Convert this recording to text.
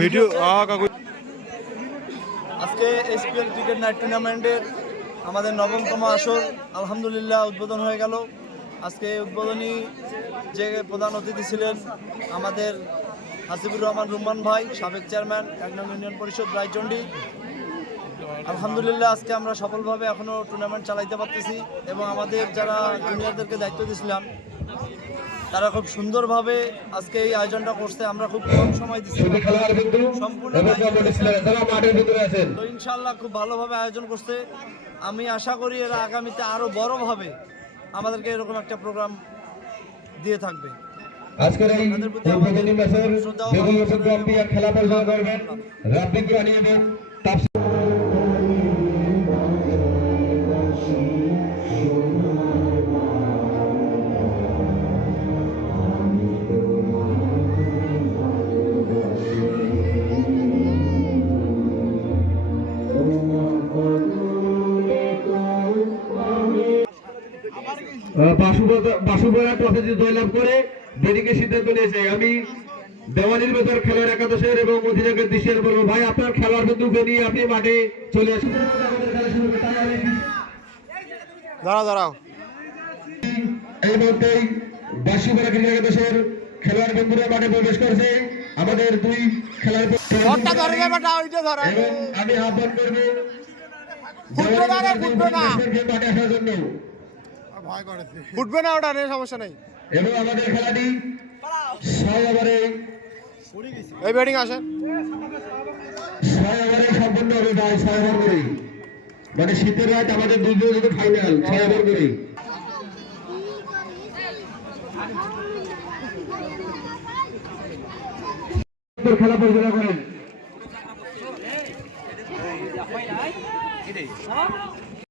Video আজকে SPL cricket night টুর্নামেন্টের আমাদের 9তম আসর আলহামদুলিল্লাহ উদ্বোধন হয়ে গেল। আজকে উদ্বোধনী যে প্রধান অতিথি ছিলেন আমাদের হাসিবুর রহমান রুম্মান ভাই, সাবেক চেয়ারম্যান 1 নং ইউনিয়ন পরিষদ রায়চণ্ডী। আলহামদুলিল্লাহ আজকে আমরা সফলভাবে এখনও টুর্নামেন্ট চালাইতে পারতেছি এবং আমাদের যারা জুনিয়রদেরকে দায়িত্ব দিয়েছিলাম তারা খুব সুন্দরভাবে আজকে এই আয়োজনটা করছে। আমরা খুব কম সময় দিচ্ছি, সম্পূর্ণ তো ইনশাআল্লাহ খুব ভালোভাবে আয়োজন করছে। আমি আশা করি এরা আগামীতে আরো বড়ভাবে আমাদেরকে এরকম একটা প্রোগ্রাম দিয়ে থাকবে। আজকের এই উদ্বোধনী ম্যাচের যোগ্য আম্পায়ার খেলা পরিচালনা করবেন রাব্বিক রানী এবং বাসুবরা টসে জয়লাভ করে বেটিংয়ের সিদ্ধান্ত নিয়েছে। আমি দেওয়ানির ভেতর খেলোয়াড় একাদশের এবং অধিনায়কের দৃষ্টি বলবো, ভাই আপনার খেলোয়াড় বন্ধুকে নিয়ে আপনি মাঠে চলে আসুন। দাঁড়াও এই মুহূর্তেই বাসুবরা ক্রিকেট একাদশের খেলোয়াড় বন্ধুরা মাঠে প্রবেশ করছে। আমাদের দুই খেলোয়াড় আমি আহ্বান করবো মাঠে আসার জন্য। ফুটবে না, ওটা নেই, সমস্যা নেই। এবং আমাদের খেলাটি 6 ওভারে এই ব্যাটিং আসেন 6 ওভারে সম্পূর্ণ হবে ভাই, 6 ওভার করেই, মানে শীতের রাত আমাদের দুজন যদি ফাইনাল 6 ওভার করেই। খেলা পরিচালনা করেন